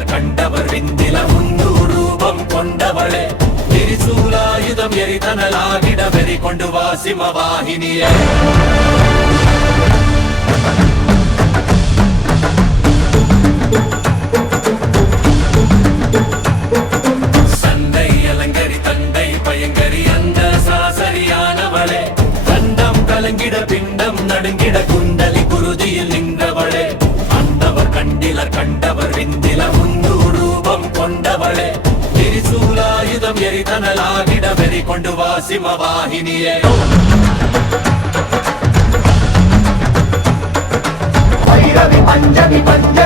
கண்டிலர் கண்டவர் விந்தில முன்னூரூபம் கொண்டவளே திரிசூலாயுதம் எரிதனலாகிட வெறி கொண்டு வா சிம்மவாகினியே சண்டை அலங்கரி தண்டை பயங்கரி அந்த சாசரியானவளே கண்டம் கலங்கிட பிண்டம் நடுங்கிட குண்டலி குருதியில் நின்றவளே அந்தவர் கண்டிலர் கண்டவர் விந்தில முன்னூரூபம் கொண்டவளே திரிசூலாயுதம் எரிதனலாகிட வெறி கொண்டு வா சிம்மவாகினியே பைரவி பஞ்சமி பஞ்ச